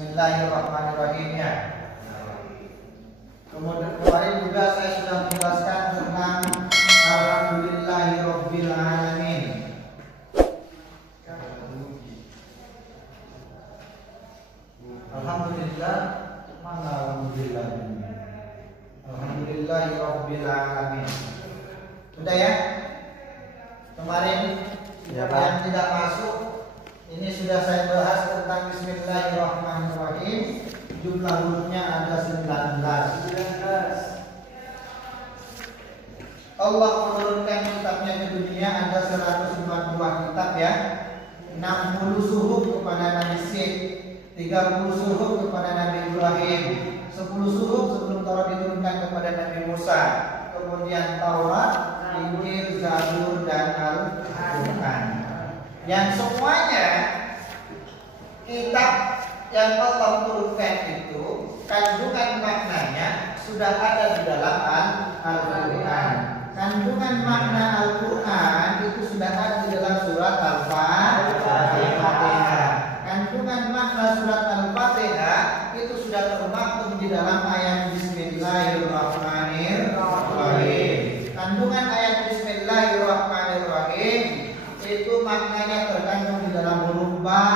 Bismillahirrahmanirrahim ya. Kemudian kemarin juga saya sudah menjelaskan tentang Alhamdulillahirabbil alamin. Alhamdulillah, mana alhamdulillah ini? Alhamdulillahirabbil alamin. Sudah ya? Kemarin ya, yang tidak masuk ini sudah saya bahas tentang Bismillahirrahmanirrahim. Jumlah hurufnya ada 19. Allah menurunkan kitabnya ke dunia ada 142 kitab ya. 60 suhuf kepada Nabi Syed, 30 suhuf kepada Nabi Ibrahim, 10 suhuf sebelum Taurat diturunkan kepada Nabi Musa, kemudian Taurat, Injil, Zabur dan Al-Quran. Yang semuanya kitab yang Allah turunkan itu kandungan maknanya sudah ada di dalam Al-Quran. Kandungan makna Al-Quran itu sudah ada di dalam surat Al-Fatihah. Kandungan makna surat Al-Fatihah itu sudah termaktub di dalam ayat Bismillahirrahmanirrahim. Kandungan ayat Bismillahirrahmanirrahim itu maknanya terkandung di dalam huruf ba.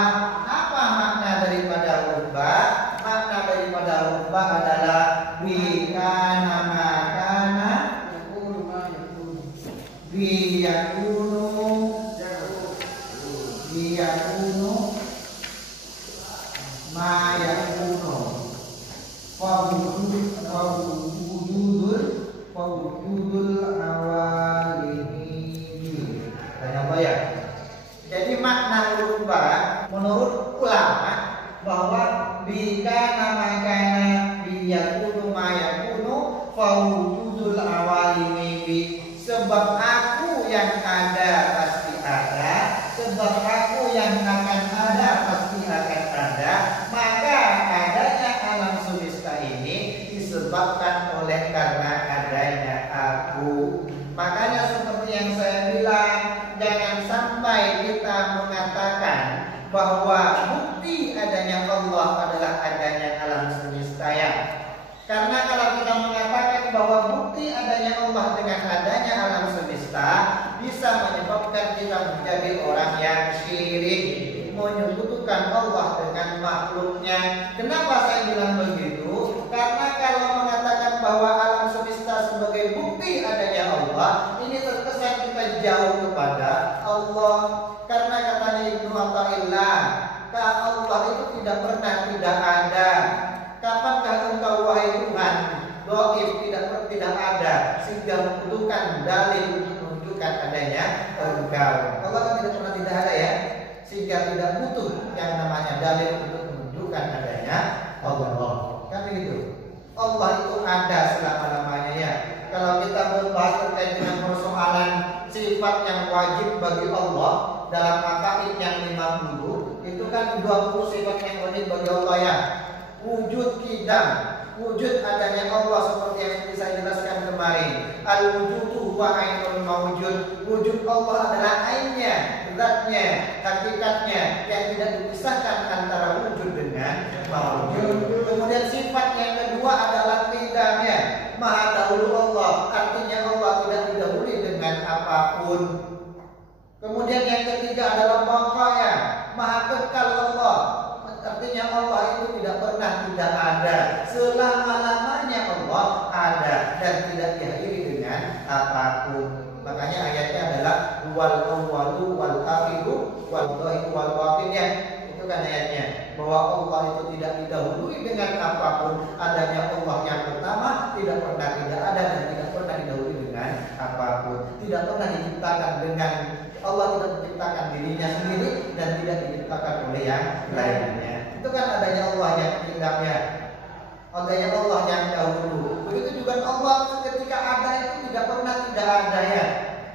Apa makna daripada huruf ba? Makna daripada huruf ba adalah bikana makana biyakunu mayakunu fawujudul awalini. Tanya apa ya? Jadi makna huruf ba menurut ulama bahwa bikana makana biyakunu mayakunu fawujudul awalini. Sebab aku yang ada pasti ada, sebab aku yang akan ada pasti akan ada, maka adanya alam semesta ini disebabkan oleh karena adanya aku. Makanya seperti yang saya bilang, jangan sampai kita mengatakan bahwa bukti adanya Allah adalah adanya alam semesta ya. Karena kalau kita mengatakan bahwa bukti adanya Allah dengan adanya alam semesta bisa menyebabkan kita menjadi orang yang syirik, menyekutukan Allah dengan makhluknya. Kenapa saya bilang begitu? Karena kalau mengatakan bahwa alam semesta sebagai bukti adanya Allah, ini terkesan kita jauh kepada Allah. Karena katanya Ibnu Athaillah, Allah itu tidak pernah tidak ada. Kapankah engkau wahai Tuhan dhaif tidak ada sehingga membutuhkan dalil untuk menunjukkan adanya engkau? Allah kan tidak pernah tidak ada ya, sehingga tidak butuh yang namanya dalil untuk menunjukkan adanya Allah. Kan begitu? Allah itu ada selama-lamanya ya. Kalau kita membahas terkait dengan persoalan sifat yang wajib bagi Allah dalam Aqaid yang 50, itu kan 20 sifat yang wajib bagi Allah ya. Wujud kidam, wujud adanya Allah seperti yang saya jelaskan kemarin. Al-wujudu huwa ainul mawjud. Wujud Allah adalah ainnya, zatnya, hakikatnya yang tidak dipisahkan antara wujud dengan mawjud. Kemudian sifat yang kedua adalah qidamnya, maha dahulu Allah, artinya Allah tidak didahului dengan apapun. Kemudian yang ketiga adalah baqaya, maha kekal Allah. Artinya Allah itu tidak pernah tidak ada, selama-lamanya Allah ada dan tidak diakhiri dengan apapun. Makanya ayatnya adalah wal awwalu wal akhiru wal dhahiru wal batin ya. Itu kan ayatnya bahwa Allah itu tidak didahului dengan apapun. Adanya Allah yang pertama tidak pernah tidak ada dan tidak pernah didahului dengan apapun. Tidak pernah diciptakan dengan Allah, tidak menciptakan dirinya sendiri dan tidak diciptakan oleh yang lainnya. Itu kan adanya Allah yang qidamnya, adanya Allah yang dahulu. Begitu juga Allah ketika ada itu tidak pernah tidak ada ya.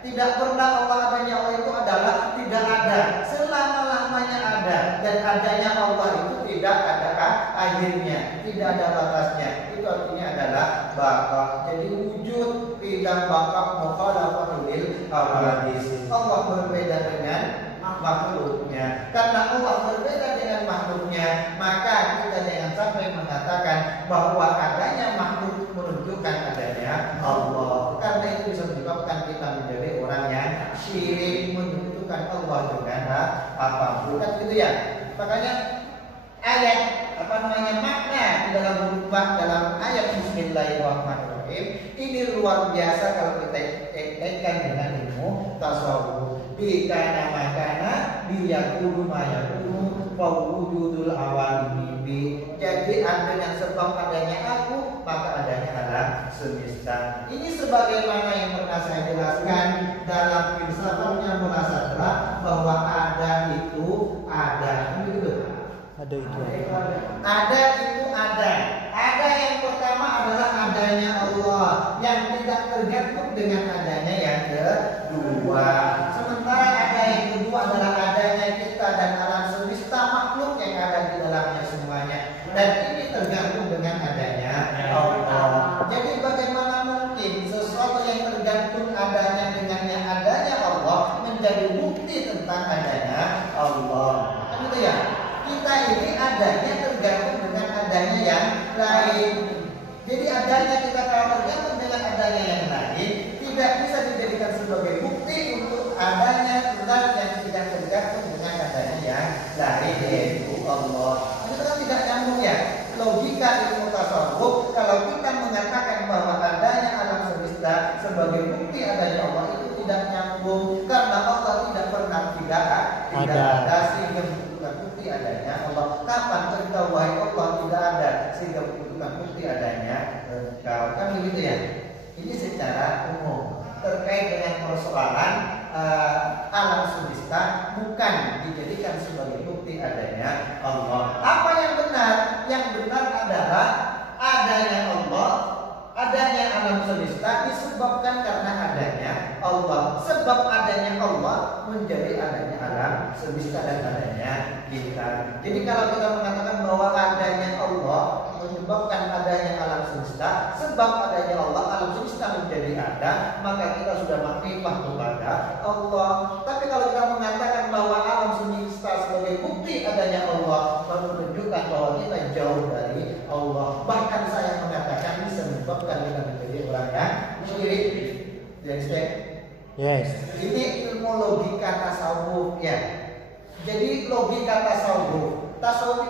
Tidak pernah Allah adanya Allah itu adalah tidak ada, selama-lamanya ada, dan adanya Allah itu tidak ada akhirnya, tidak ada batasnya. Itu artinya adalah baqa. Jadi wujud tidak baqa mukhalafatul awadis. Allah berbeda dengan makhluknya. Karena Allah berbeda dengan makhluknya, maka kita bahwa adanya makhluk menunjukkan adanya Allah. Karena itu bisa menyebabkan kita menjadi orang yang syirik, menunjukkan Allah dengan apapun. Kan gitu ya. Makanya ayat makna di dalam huruf dalam ayat Bismillahirrahmanirrahim ini luar biasa kalau kita kaitkan dengan ilmu tasawuf. Bikana makana biyakulu mayakulu fawujudul awalimi bi. Jadi dengan sebab adanya aku maka adanya alam semesta. Ini sebagaimana yang pernah saya jelaskan dalam filsafatnya munasadrah bahwa ada itu ada. Begitu. Ada itu. Ada itu ada. Ada yang pertama adalah adanya Allah yang tidak tergantung dengan adanya yang kedua. Sementara ada yang kedua adalah adanya kita dan alam semesta makhluk yang ada di dalamnya semuanya. Dan ini tergantung dengan adanya Allah. Jadi bagaimana mungkin sesuatu yang tergantung adanya dengan yang adanya Allah menjadi bukti tentang adanya Allah? Kan gitu ya? Kita ini adanya tergantung dengan adanya yang lain. Jadi adanya kita kalau tergantung dengan adanya yang lain tidak bisa dijadikan sebagai bukti untuk adanya zat yang tidak tergantung dengan adanya yang lain, yaitu Allah. Itu kan tidak nyambung ya. Logika ilmu tasawuf kalau kita mengatakan bahwa adanya alam semesta sebagai bukti adanya Allah itu tidak nyambung karena Allah tidak pernah tidak ada sehingga bukti adanya Allah. Kapan engkau wahai Allah tidak ada sehingga membutuhkan bukti adanya engkau? Kan begitu ya. Ini secara umum terkait dengan persoalan alam semesta bukan dijadikan sebagai bukti adanya Allah. Apa yang benar? Yang benar adalah adanya Allah, adanya alam semesta disebabkan karena adanya Allah. Sebab adanya Allah menjadi adanya alam semesta dan adanya kita. Jadi kalau kita mengatakan bahwa adanya Allah menyebabkan adanya alam semesta, sebab adanya Allah alam semesta menjadi ada, maka kita sudah makrifah kepada Allah. Tapi kalau kita mengatakan bahwa alam semesta sebagai bukti adanya Allah, menunjukkan bahwa kita jauh dari Allah. Bahkan saya mengatakan bisa menyebabkan kita menjadi orang yang syirik. Jadi Yes. ini ilmu logika tasawuf ya. Jadi logika tasawuf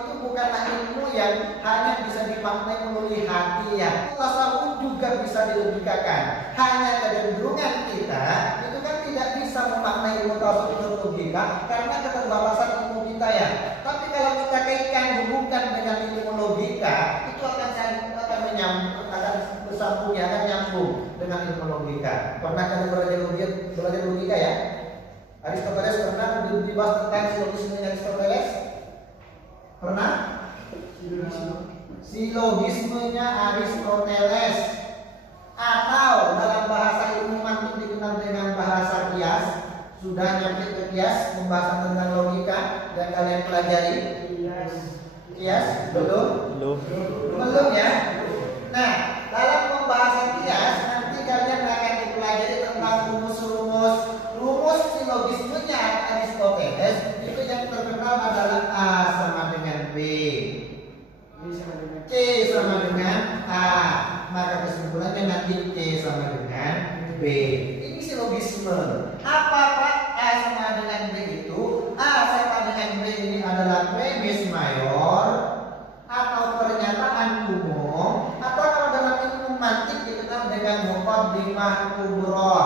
itu bukanlah ilmu yang hanya bisa dimaknai melalui hati ya. Tasawuf juga bisa dilogikakan. Hanya kecenderungan kita itu kan tidak bisa memaknai ilmu tasawuf itu logika karena keterbatasan ilmu kita ya. Tapi kalau kita kaitkan hubungkan dengan ilmu logika itu akan bersambungnya akan nyambung dengan ilmu logika. Pernah kalian belajar logika ya? Aristoteles pernah dibahas tentang silogisme Aristoteles? Pernah? Silogismenya Aristoteles atau dalam bahasa ilmu mantik dikenal dengan bahasa kias. Sudah nyampe ke kias, pembahasan tentang logika dan kalian pelajari? Kias? Belum ya? Nah, dalam pembahasan kias nanti kalian akan dipelajari tentang rumus silogismenya Aristoteles. Itu yang terkenal adalah A sama dengan B, C sama dengan A, maka kesimpulannya nanti C sama dengan B. Ini silogisme. Apa Pak A sama dengan B itu? A sama dengan B ini adalah premis mayor atau pernyataan umum, atau kalau dalam ilmu mantik dikenal dengan muqaddimah kubra,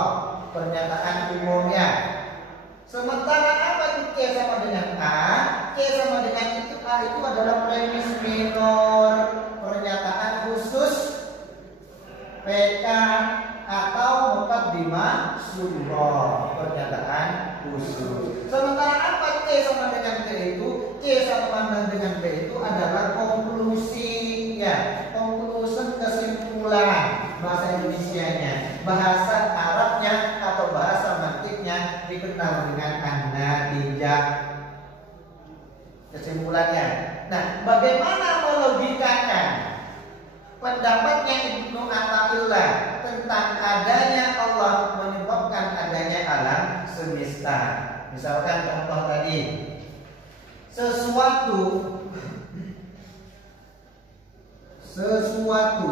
pernyataan umumnya. Sementara apa itu C sama dengan A? C sama dengan itu A itu adalah premis minor, pernyataan khusus PK atau muqaddimah sughra, pernyataan khusus. Sementara apa C sama dengan B itu? C sama dengan B itu adalah konklusi ya, conclusion, kesimpulan bahasa Indonesianya. Bahasa Arabnya atau bahasa mantiknya dikenal dengan an-natijah, kesimpulannya. Nah, bagaimana melogikakan pendapatnya Ibnu Athaillah tentang adanya Allah menyebabkan adanya alam semesta? Misalkan contoh tadi, sesuatu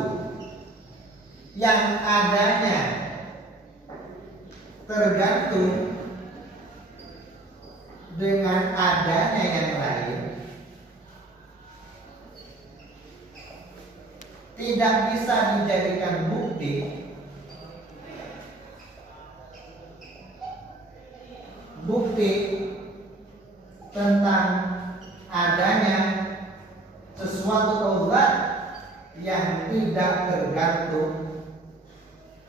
yang adanya tergantung dengan adanya yang lain tidak bisa dijadikan bukti tentang adanya sesuatu zat yang tidak tergantung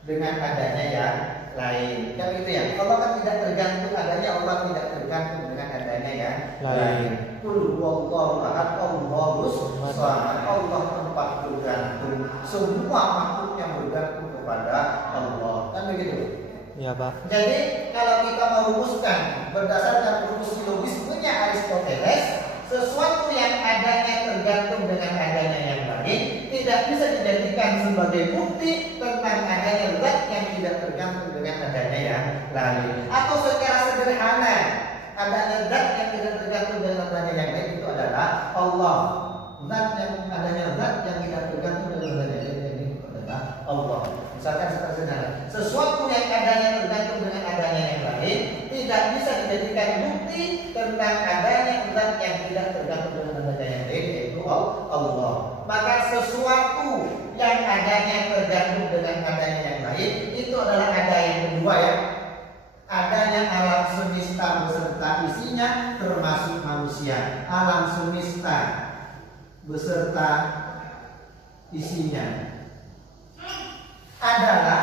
dengan adanya yang lain. Kan itu ya. Allah kan tidak tergantung adanya, Allah tidak tergantung dengan adanya yang lain. Qul huwallahu ahad, Allahus samad. Allah tempat bergantung. Semua makhluk yang bergantung kepada Allah. Kan begitu? Ya, Pak. Jadi kalau kita merumuskan berdasarkan rumus silogismenya Aristoteles, sesuatu yang adanya tergantung dengan adanya yang lain tidak bisa dijadikan sebagai bukti tentang adanya zat yang tidak tergantung dengan adanya yang lain. Atau secara sederhana, adanya zat yang tidak tergantung dengan adanya yang lain itu adalah Allah. Adanya zat yang tidak tergantung dengan adanya yang lain itu adalah Allah. Misalkan secara sederhana, sesuatu yang adanya tergantung dengan adanya yang lain tidak bisa dijadikan bukti tentang adanya zat yang tidak tergantung dengan adanya yang lain, yaitu Allah. Maka sesuatu yang adanya tergantung dengan adanya yang lain itu adalah ada yang kedua ya. Adanya alam semesta beserta isinya termasuk manusia. Alam semesta beserta isinya adalah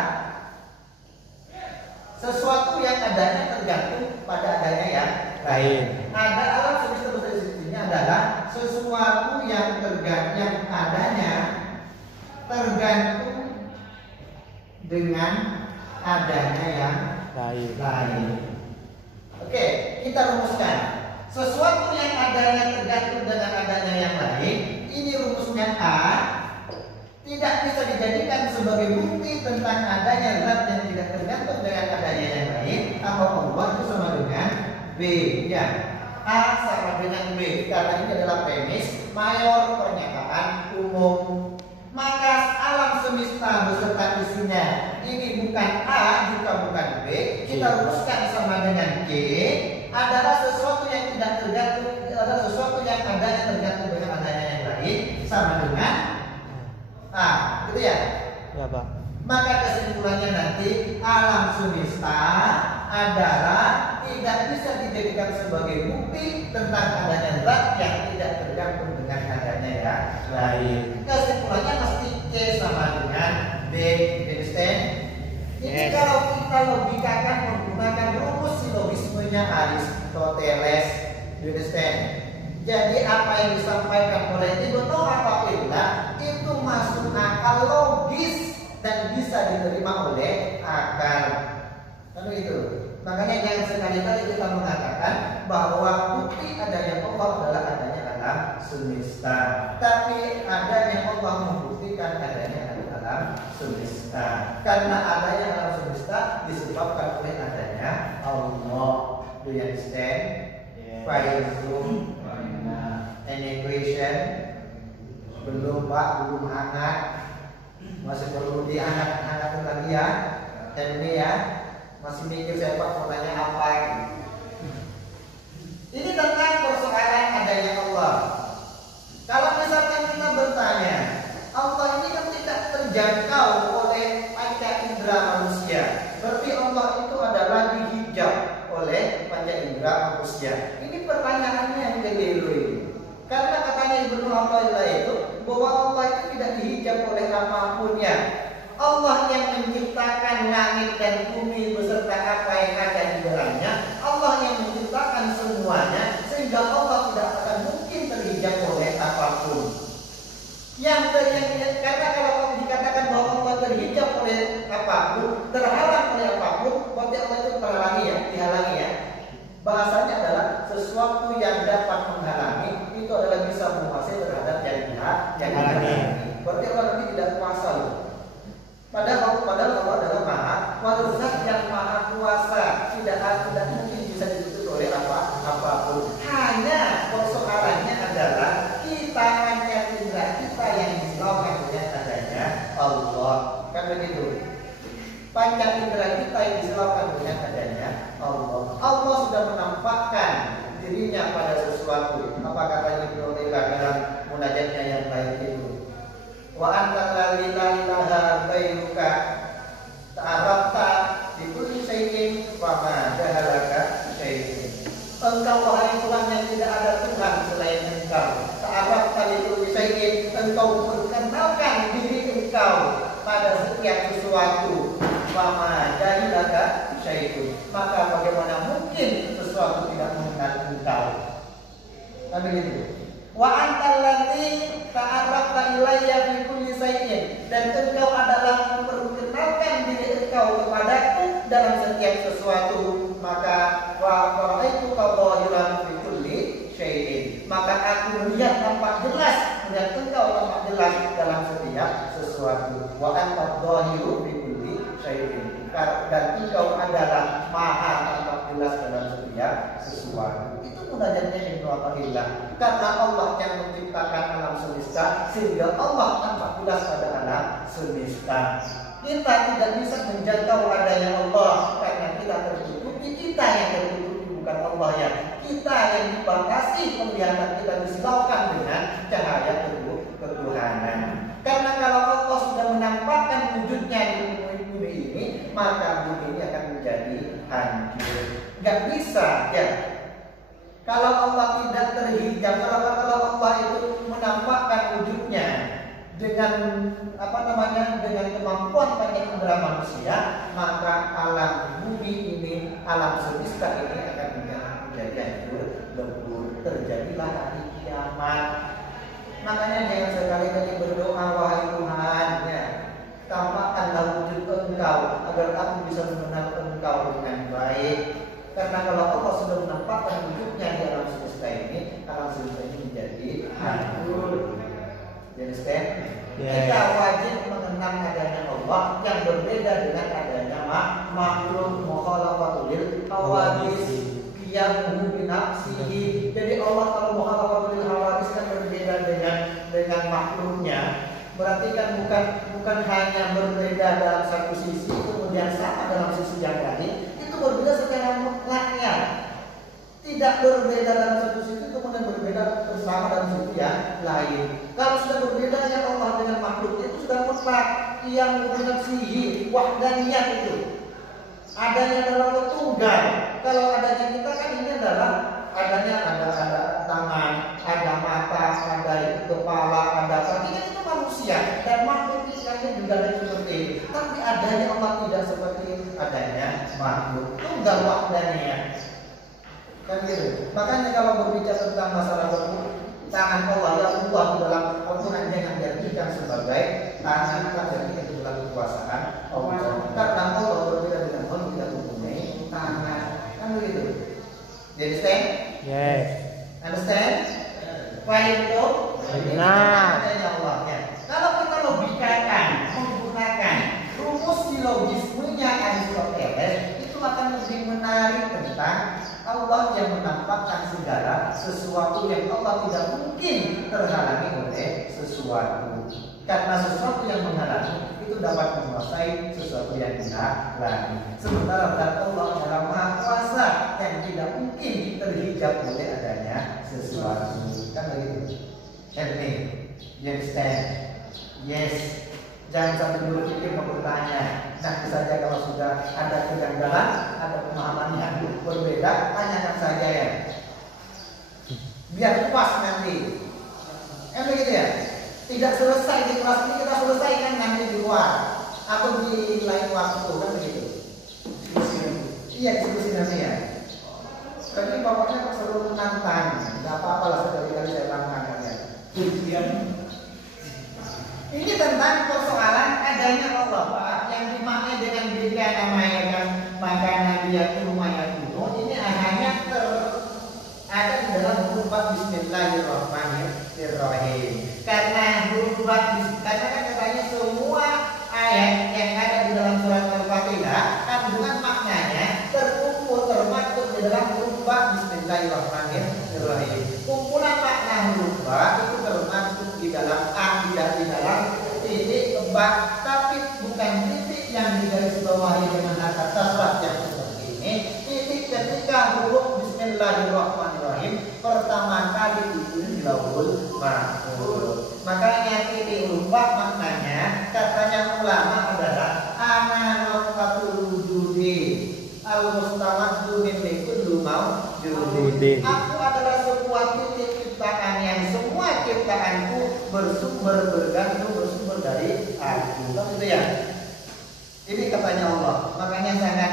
sesuatu yang adanya tergantung pada adanya yang lain. Ada alam semesta beserta isinya adalah sesuatu yang adanya tergantung dengan adanya yang lain. Oke, kita rumuskan. Sesuatu yang adanya tergantung dengan adanya yang lain, ini rumusnya A, tidak bisa dijadikan sebagai bukti tentang adanya zat yang tidak tergantung dengan adanya yang lain. Atau Allah itu sama dengan B. Ya, A sama dengan B karena ini adalah premis mayor pernyataan umum. Maka alam semesta beserta isinya ini bukan A juga bukan B. Kita rumuskan sama dengan G adalah sesuatu yang tidak tergantung, adalah sesuatu yang adanya tergantung dengan adanya yang lain sama dengan A, gitu ya? Ya, Pak. Maka kesimpulannya nanti alam semesta adalah tidak bisa dijadikan sebagai bukti tentang adanya zat yang tidak tergantung dengan adanya yang lain. Kesimpulannya mesti C sama dengan B, understand? Jadi kalau kita logikakan menggunakan rumus silogismenya Aristoteles, understand? Jadi apa yang disampaikan oleh Ibnu Athaillah itu masuk akal logis dan bisa diterima oleh akal. Kan itu. Makanya jangan sekali-kali kita mengatakan bahwa bukti adanya Allah adalah adanya alam semesta. Tapi adanya Allah membuktikan adanya alam semesta. Karena adanya alam semesta disebabkan oleh adanya Allah. Do you understand? File Zoom, an equation. Belum Pak, belum hangat. Masih perlu dihangat-hangat lagi ya. Dan ini ya, masih mikir saya Pak mau tanya apa gitu. Ini tentang persoalan adanya Allah. Kalau misalkan kita bertanya, Allah ini kan tidak terjangkau oleh panca indera manusia. Berarti Allah itu adalah dihijab oleh panca indera manusia. Ini pertanyaannya yang keliru ini. Karena katanya Ibnu Athaillah itu bahwa Allah itu tidak dihijab oleh apapun ya. Allah yang menciptakan langit dan bumi beserta apa yang ada di dalamnya. Allah yang menciptakan semuanya sehingga Allah tidak akan mungkin terhijab oleh apapun. Karena kalau dikatakan bahwa Allah terhijab oleh apapun, terhalang oleh apapun, berarti Allah itu terhalangi ya, dihalangi ya. Bahasanya adalah sesuatu yang dapat menghalangi itu adalah bisa menguasai terhadap yang dihalangi. Berarti Allah nanti tidak kuasa loh. Padahal Allah adalah zat yang maha kuasa, tidak mungkin bisa ditutup oleh apapun. Hanya persoalannya adalah kita hanya indera kita yang disilaukan panca indera kita yang diselapkan dengan adanya Allah. Allah sudah menampakkan dirinya pada sesuatu. Apa kata Ibnu Taimiyah dalam munajatnya yang lain itu? Wa anta la ilaha ghairuka ta'arafta bi kulli syai'in wa ma jahalaka syai'in. Engkau wahai Tuhan yang tidak ada Tuhan selain Engkau. Ta'arafta bi kulli syai'in, engkau perkenalkan diri Engkau pada setiap sesuatu. Wa ma jahalaka syai'in, maka bagaimana mungkin sesuatu tidak mengenal Engkau? Kan begitu. Wa antal ladzi ta'arrafta ilayya fi kulli syai'in, dan engkau adalah memperkenalkan diri engkau kepadaku dalam setiap sesuatu. Maka wa ra'aitu qawahiran fi kulli syai'in, maka aku melihat tampak jelas, melihat engkau tampak jelas dalam setiap sesuatu. Wa antal dhahiru fi kulli syai'in, dan engkau adalah maha tampak jelas dalam setiap sesuatu. Munajatnya Ibnu Athaillah, karena Allah yang menciptakan alam semesta sehingga Allah tampak jelas pada alam semesta. Kita tidak bisa menjangkau adanya Allah karena kita tertutupi, kita yang tertutupi bukan Allah ya. Kita yang dibatasi penglihatan kita disilaukan dengan cahaya ketuhanan. Karena kalau Allah sudah menampakkan wujudnya di bumi ini, maka bumi ini akan menjadi hancur. Gak bisa ya. Kalau Allah tidak terhijab, kalau Allah itu menampakkan wujudnya dengan dengan kemampuan banyak indera manusia, maka alam bumi ini, alam semesta ini akan menjadi hancur lebur. Terjadilah hari kiamat. Makanya jangan sekali-kali berdoa, wahai Tuhan, ya, tampakkanlah wujud Engkau agar aku bisa mengenal Engkau dengan baik. Karena kalau Allah sudah menampakkan wujudnya di alam semesta ini, alam semesta ini menjadi hancur. Jadi kita wajib mengenal adanya Allah yang berbeda dengan adanya makhluk. Mukhalafatul hawadis qiyamuhu bi nafsihi. Jadi Allah kalau mukhalafatul hawadis kan berbeda dengan makhluknya. Berarti kan bukan hanya berbeda dalam satu sisi kemudian sama dalam sisi yang lain. Berbeda secara mutlaknya, tidak berbeda dalam satu sisi kemudian berbeda bersama dalam sisi yang lain. Kalau sudah berbeda dengan Allah dengan makhluknya itu sudah mutlak. Yang menggunakan sihi wahdaniyah itu adanya dalam tunggal. Kalau adanya kita kan ini adalah adanya ada tangan, ada mata, ada kepala, ada kaki, itu manusia dan makhluk ikannya juga ada seperti itu. Tapi adanya Allah tidak seperti adanya makhluk. Tunggal wahdaniyah. Kan gitu. Makanya kalau berbicara tentang masalah tangan Allah, ya Allah di dalam Al-Quran yang diartikan sebagai tangan, dan itu adalah kekuasaan Allah. Karena Allah berbeda dengan Allah tidak mempunyai tangan. Kan begitu. Understand? Yes. Understand? Fahim itu? Nah. Kalau kita logikakan menggunakan rumus silogismenya Aristoteles, itu akan lebih menarik tentang Allah yang menampakkan segala sesuatu yang Allah tidak mungkin terhalangi oleh sesuatu. Karena sesuatu yang menghalangi itu dapat menguasai sesuatu yang dihalangi. Sementara zat Allah adalah Maha Kuasa yang tidak mungkin terhijab oleh adanya sesuatu. Kan begitu? Everything. You understand? Yes. Jangan sampai dulu pikir mau bertanya. Nanti saja kalau sudah ada kejanggalan, ada pemahaman yang berbeda, tanyakan saja ya. Biar puas nanti. Begitu ya. Tidak selesai di kelas ini, kita selesaikan nanti di luar atau di lain waktu, kan begitu. Iya, diskusi nanti ya. Tapi pokoknya seru menantang. Tidak apa-apa lah sekali-kali saya tantang ya. Ini tentang persoalan adanya Allah, Pak, yang dimaknai dengan bika namanya kan maka nabiyatul mayatuno. Ini hanya ada di dalam huruf Bismillahirrahmanirrahim. Karena karena kan katanya semua ayat yang ada di dalam surat Al-Fatihah kandungan maknanya terkumpul termaktub di dalam huruf Bismillahirrahmanirrahim. Kumpulan makna huruf itu termaktub di dalam di dalam titik ba, tapi bukan titik yang digarisbawahi fil lauhul mahfuz. Makanya titik lupa maknanya katanya ulama adalah ana naqatul wujudi al-mustamaddu min kullu maujudin. Aku adalah sebuah titik ciptaan yang semua ciptaanku bersumber bergantung bersumber dari aku. Kan itu ya. Ini katanya Allah. Makanya sangat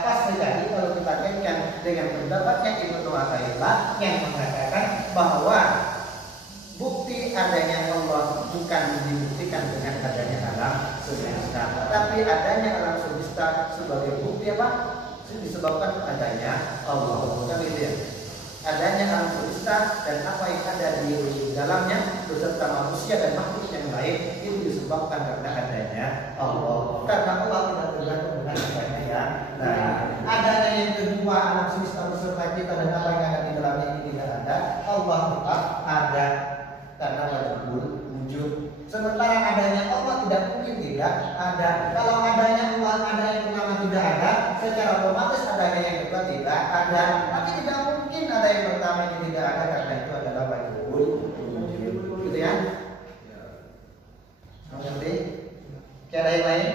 pas sekali kalau kita kaitkan dengan pendapatnya Ibnu Athaillah yang mengatakan bahwa bukti adanya Allah bukan dibuktikan dengan adanya alam semesta, tapi adanya alam semesta sebagai bukti apa? Disebabkan adanya Allah. Kan itu ya. Adanya alam semesta dan apa yang ada di dalamnya beserta manusia dan makhluk yang lain itu disebabkan karena adanya Allah. Karena Allah tidak tergantung dengan adanya yang lain. Adanya yang kedua alam semesta beserta kita dan apa yang ada di dalamnya ini tidak ada. Allah tetap ada karena wajibul wujud. Sementara adanya Allah tidak mungkin tidak ada. Kalau adanya Allah ada yang pertama tidak ada, secara otomatis adanya yang kedua tidak ada. Tapi tidak mungkin ada yang pertama yang tidak ada karena itu adalah wajibul wujud. Gitu ya? Mengerti? Ada yang lain?